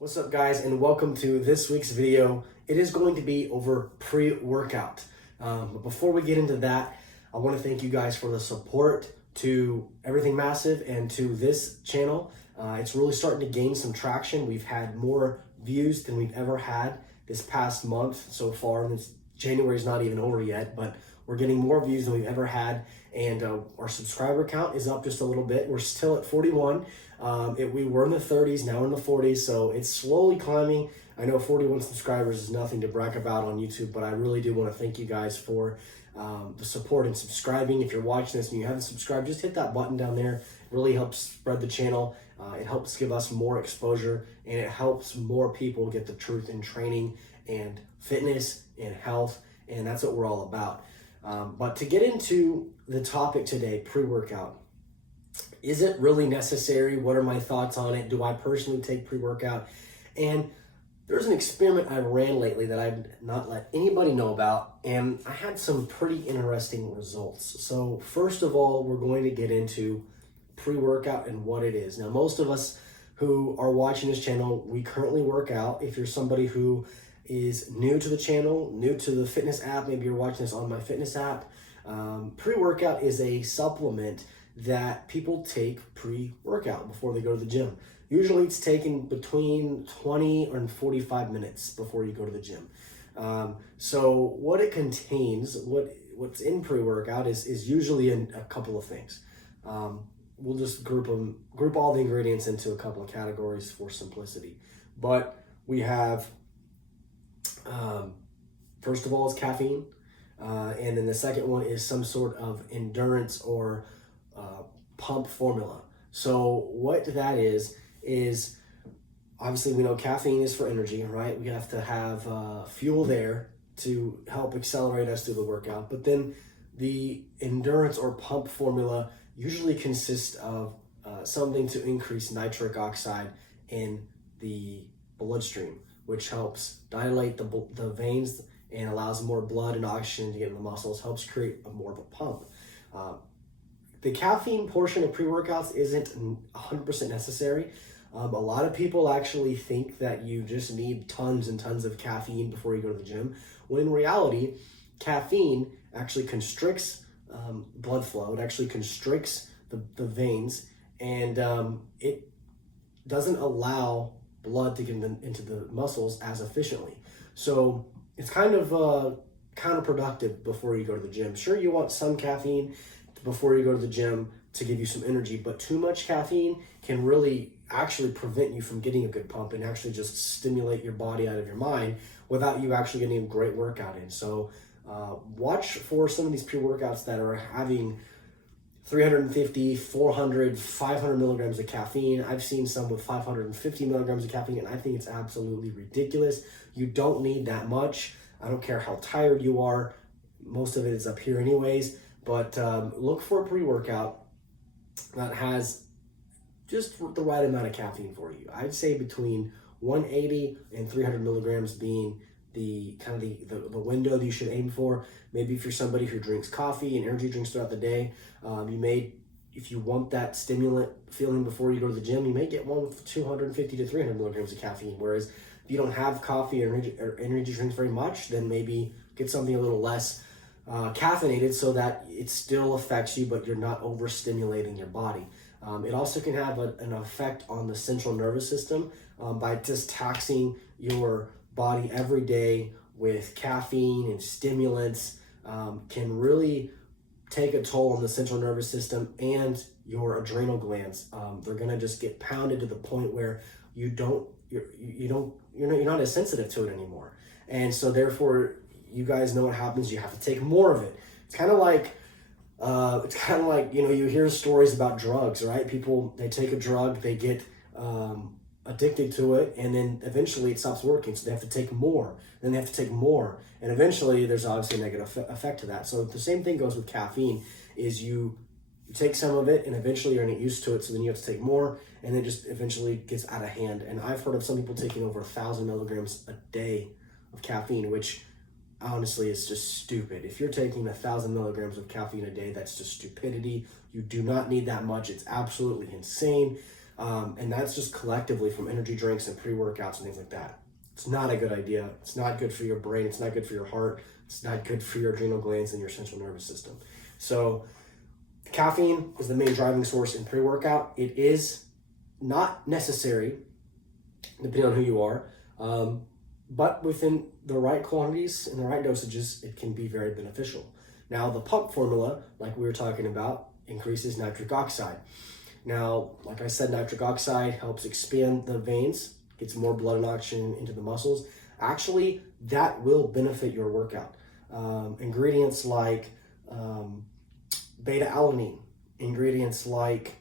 What's up, guys, and welcome to this week's video. It is going to be over pre-workout. But before we get into that, I want to thank you guys for the support to Everything Massive and to this channel. It's really starting to gain some traction. We've had more views than we've ever had this past month so far. And January's not even over yet, but we're getting more views than we've ever had. And our subscriber count is up just a little bit. We're still at 41. We were in the 30s, now we're in the 40s, so it's slowly climbing. I know 41 subscribers is nothing to brag about on YouTube, but I really do want to thank you guys for the support and subscribing. If you're watching this and you haven't subscribed, just hit that button down there. It really helps spread the channel. It helps give us more exposure, and it helps more people get the truth in training and fitness and health, and that's what we're all about. But to get into the topic today, pre-workout. Is it really necessary? What are my thoughts on it? Do I personally take pre-workout? And there's an experiment I ran lately that I've not let anybody know about, and I had some pretty interesting results. So first of all, we're going to get into pre-workout and what it is. Now, most of us who are watching this channel, we currently work out. If you're somebody who is new to the channel, new to the fitness app, maybe you're watching this on my fitness app, pre-workout is a supplement that people take pre-workout before they go to the gym. Usually it's taken between 20 and 45 minutes before you go to the gym. So what it contains, what's in pre-workout is usually a couple of things. We'll just group all the ingredients into a couple of categories for simplicity. But we have, first of all, is caffeine. And then the second one is some sort of endurance or pump formula. So what that is obviously we know caffeine is for energy, right? We have to have fuel there to help accelerate us through the workout. But then the endurance or pump formula usually consists of something to increase nitric oxide in the bloodstream, which helps dilate the veins and allows more blood and oxygen to get in the muscles, helps create more of a pump. The caffeine portion of pre-workouts isn't 100% necessary. A lot of people actually think that you just need tons and tons of caffeine before you go to the gym, when in reality, caffeine actually constricts blood flow. It actually constricts the veins, and it doesn't allow blood to get into the muscles as efficiently. So it's kind of counterproductive before you go to the gym. Sure, you want some caffeine before you go to the gym to give you some energy, but too much caffeine can really actually prevent you from getting a good pump and actually just stimulate your body out of your mind without you actually getting a great workout in. So watch for some of these pre-workouts that are having 350, 400, 500 milligrams of caffeine. I've seen some with 550 milligrams of caffeine, and I think it's absolutely ridiculous. You don't need that much. I don't care how tired you are. Most of it is up here anyways. But look for a pre-workout that has just the right amount of caffeine for you. I'd say between 180 and 300 milligrams being the window that you should aim for. Maybe if you're somebody who drinks coffee and energy drinks throughout the day, if you want that stimulant feeling before you go to the gym, you may get one with 250 to 300 milligrams of caffeine. Whereas if you don't have coffee or energy drinks very much, then maybe get something a little less caffeinated so that it still affects you, but you're not overstimulating your body. It also can have an effect on the central nervous system by just taxing your body every day with caffeine and stimulants. Can really take a toll on the central nervous system and your adrenal glands. They're gonna just get pounded to the point where you're not as sensitive to it anymore, and so therefore, you guys know what happens. You have to take more of it. It's kind of like, you hear stories about drugs, right? People, they take a drug, they get addicted to it, and then eventually it stops working. So they have to take more, then they have to take more. And eventually there's obviously a negative effect to that. So the same thing goes with caffeine, is you take some of it and eventually you're gonna get used to it. So then you have to take more, and it just eventually gets out of hand. And I've heard of some people taking over 1,000 milligrams a day of caffeine, which honestly, it's just stupid. If you're taking 1,000 milligrams of caffeine a day, that's just stupidity. You do not need that much. It's absolutely insane. And that's just collectively from energy drinks and pre-workouts and things like that. It's not a good idea. It's not good for your brain. It's not good for your heart. It's not good for your adrenal glands and your central nervous system. So caffeine is the main driving source in pre-workout. It is not necessary, depending on who you are, but within the right quantities and the right dosages, it can be very beneficial. Now, the pump formula, like we were talking about, increases nitric oxide. Now, like I said, nitric oxide helps expand the veins, gets more blood and oxygen into the muscles. Actually, that will benefit your workout. Ingredients like beta-alanine, ingredients like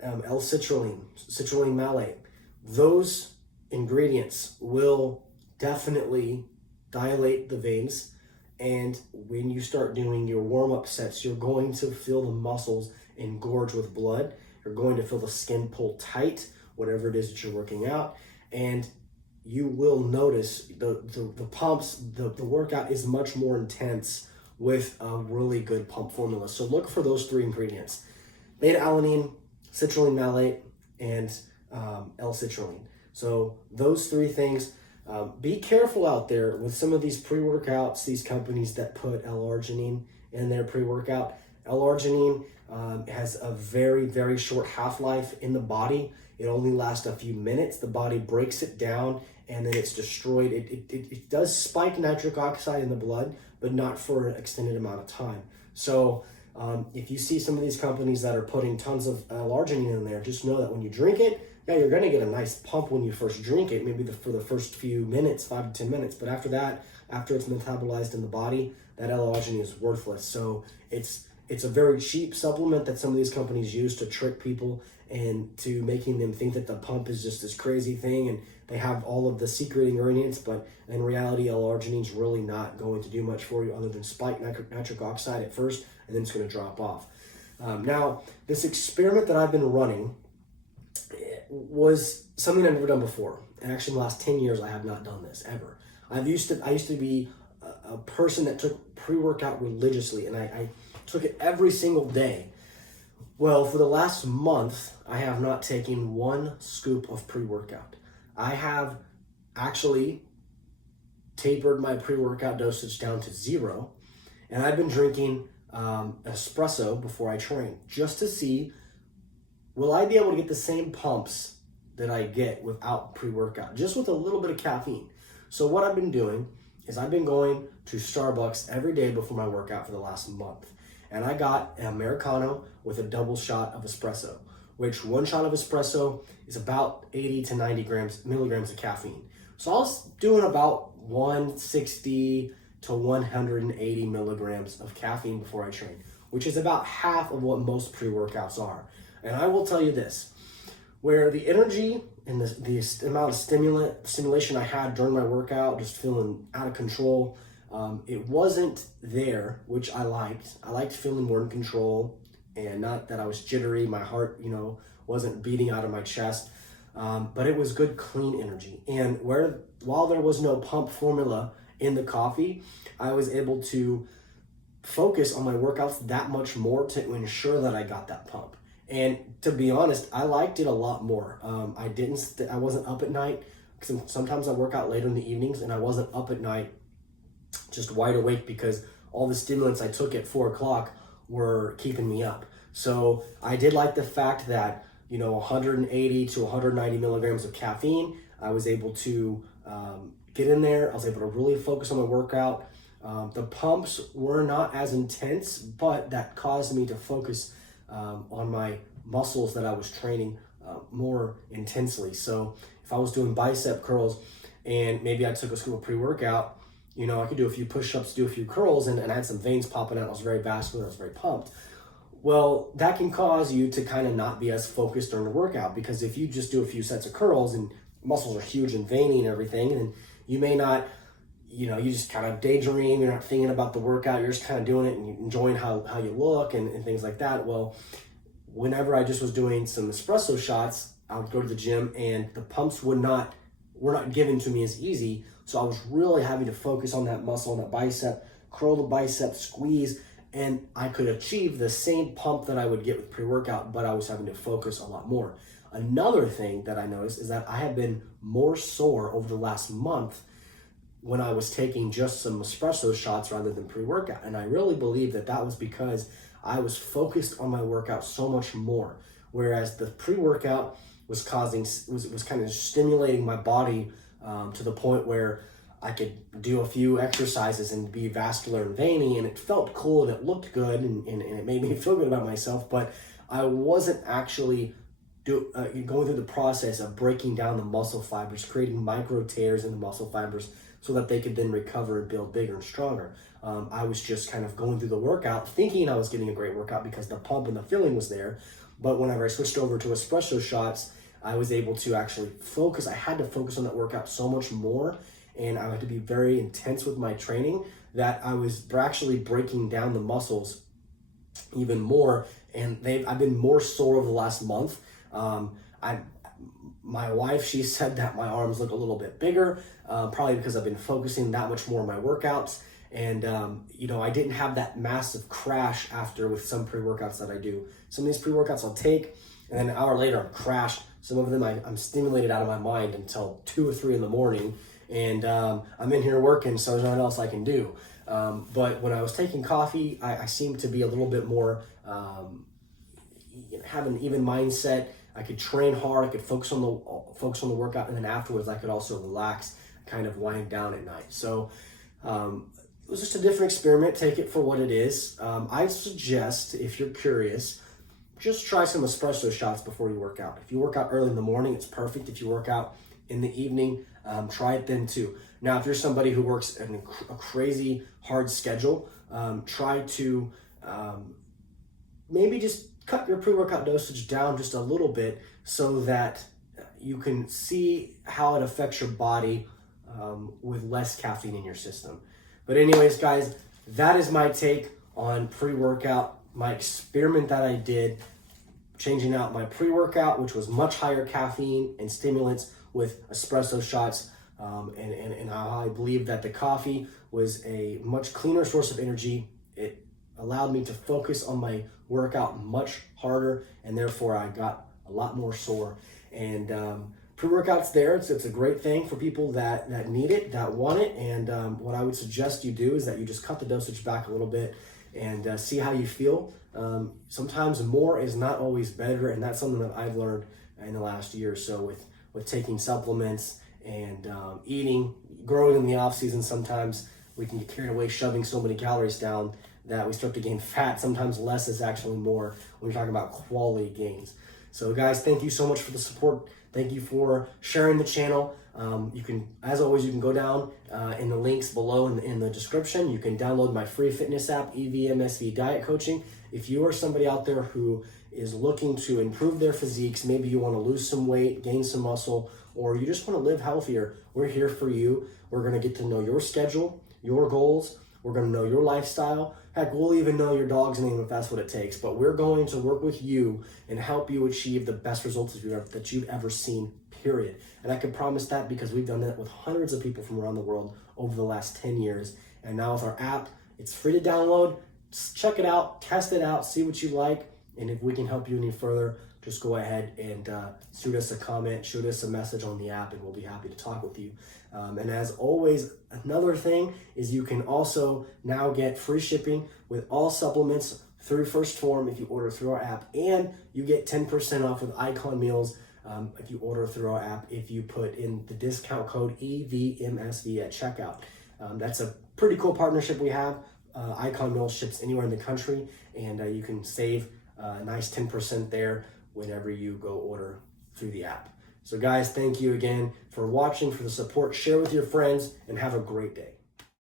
L-citrulline, citrulline malate, those ingredients will definitely dilate the veins. And when you start doing your warm-up sets, you're going to feel the muscles engorge with blood. You're going to feel the skin pull tight, whatever it is that you're working out. And you will notice the pumps, the workout is much more intense with a really good pump formula. So look for those three ingredients: beta-alanine, citrulline malate, and L-citrulline. So those three things. Be careful out there with some of these pre-workouts, these companies that put L-arginine in their pre-workout. L-arginine has a very, very short half-life in the body. It only lasts a few minutes. The body breaks it down and then it's destroyed. It does spike nitric oxide in the blood, but not for an extended amount of time. So if you see some of these companies that are putting tons of L-arginine in there, just know that when you drink it, yeah, you're going to get a nice pump when you first drink it, maybe for the first few minutes, 5 to 10 minutes. But after that, after it's metabolized in the body, that L-arginine is worthless. So it's a very cheap supplement that some of these companies use to trick people and to making them think that the pump is just this crazy thing and they have all of the secret ingredients, but in reality, L-arginine is really not going to do much for you other than spike nitric oxide at first, and then it's going to drop off. Now, this experiment that I've been running was something I've never done before. And actually, in the last 10 years, I have not done this ever. I used to be a person that took pre-workout religiously, and I took it every single day. Well, for the last month, I have not taken one scoop of pre-workout. I have actually tapered my pre-workout dosage down to 0, and I've been drinking espresso before I train just to see, will I be able to get the same pumps that I get without pre-workout, just with a little bit of caffeine. So what I've been doing is I've been going to Starbucks every day before my workout for the last month. And I got an Americano with a double shot of espresso, which one shot of espresso is about 80 to 90 milligrams of caffeine. So I was doing about 160 to 180 milligrams of caffeine before I train, which is about half of what most pre-workouts are. And I will tell you this, where the energy and the amount of stimulation I had during my workout, just feeling out of control, it wasn't there, which I liked. I liked feeling more in control and not that I was jittery. My heart, wasn't beating out of my chest, but it was good, clean energy. And while there was no pump formula in the coffee, I was able to focus on my workouts that much more to ensure that I got that pump. And to be honest, I liked it a lot more. I wasn't up at night, because sometimes I work out later in the evenings, and I wasn't up at night just wide awake because all the stimulants I took at 4 o'clock were keeping me up. So I did like the fact that, 180 to 190 milligrams of caffeine, I was able to get in there. I was able to really focus on my workout. The pumps were not as intense, but that caused me to focus on my muscles that I was training more intensely. So if I was doing bicep curls and maybe I took a scoop of pre-workout, I could do a few push-ups, do a few curls, and I had some veins popping out. I was very vascular, I was very pumped. Well, that can cause you to kind of not be as focused during the workout, because if you just do a few sets of curls and muscles are huge and veiny and everything, and you may not, you just kind of daydream, you're not thinking about the workout, you're just kind of doing it and enjoying how you look and things like that. Well, whenever I just was doing some espresso shots, I would go to the gym and the pumps were not given to me as easy. So I was really having to focus on that muscle, on that bicep, curl the bicep, squeeze, and I could achieve the same pump that I would get with pre-workout, but I was having to focus a lot more. Another thing that I noticed is that I have been more sore over the last month when I was taking just some espresso shots rather than pre-workout. And I really believe that that was because I was focused on my workout so much more. Whereas the pre-workout was kind of stimulating my body to the point where I could do a few exercises and be vascular and veiny, and it felt cool and it looked good and it made me feel good about myself, but I wasn't actually going through the process of breaking down the muscle fibers, creating micro tears in the muscle fibers so that they could then recover and build bigger and stronger. I was just kind of going through the workout thinking I was getting a great workout because the pump and the feeling was there, but whenever I switched over to espresso shots, I was able to actually focus. I had to focus on that workout so much more, and I had to be very intense with my training that I was actually breaking down the muscles even more. And I've been more sore over the last month. My wife, she said that my arms look a little bit bigger, probably because I've been focusing that much more on my workouts. And, I didn't have that massive crash after with some pre-workouts that I do. Some of these pre-workouts I'll take, and then an hour later I'm crashed. Some of them I'm stimulated out of my mind until 2 or 3 in the morning. And I'm in here working, so there's nothing else I can do. But when I was taking coffee, I seemed to be a little bit more, have an even mindset. I could train hard, I could focus on the workout, and then afterwards I could also relax, kind of wind down at night. So it was just a different experiment. Take it for what it is. I suggest, if you're curious, just try some espresso shots before you work out. If you work out early in the morning, it's perfect. If you work out in the evening, try it then too. Now, if you're somebody who works in a crazy hard schedule, try to maybe just cut your pre-workout dosage down just a little bit so that you can see how it affects your body with less caffeine in your system. But anyways, guys, that is my take on pre-workout, my experiment that I did, changing out my pre-workout, which was much higher caffeine and stimulants, with espresso shots. And I believe that the coffee was a much cleaner source of energy. It allowed me to focus on my workout much harder, and therefore I got a lot more sore. And pre-workout's there. It's a great thing for people that need it, that want it. And what I would suggest you do is that you just cut the dosage back a little bit and see how you feel. Sometimes more is not always better, and that's something that I've learned in the last year or so with taking supplements and eating, growing in the off season. Sometimes we can get carried away shoving so many calories down that we start to gain fat. Sometimes less is actually more when you're talking about quality gains. So guys, thank you so much for the support. Thank you for sharing the channel. You can, as always, you can go down in the links below in the description. You can download my free fitness app, EVMSV Diet Coaching. If you are somebody out there who is looking to improve their physiques, maybe you want to lose some weight, gain some muscle, or you just want to live healthier, we're here for you. We're going to get to know your schedule, your goals. We're going to know your lifestyle. Heck, we'll even know your dog's name if that's what it takes. But we're going to work with you and help you achieve the best results that you've ever seen, period. And I can promise that because we've done that with hundreds of people from around the world over the last 10 years. And now with our app, it's free to download. Just check it out, test it out, see what you like. And if we can help you any further, just go ahead and shoot us a comment, shoot us a message on the app, and we'll be happy to talk with you. And as always, another thing is you can also now get free shipping with all supplements through 1st Phorm if you order through our app, and you get 10% off with Icon Meals if you order through our app, if you put in the discount code EVMSV at checkout. That's a pretty cool partnership we have. Icon Meals ships anywhere in the country, and you can save a nice 10% there whenever you go order through the app. So guys, thank you again for watching, for the support. Share with your friends, and have a great day.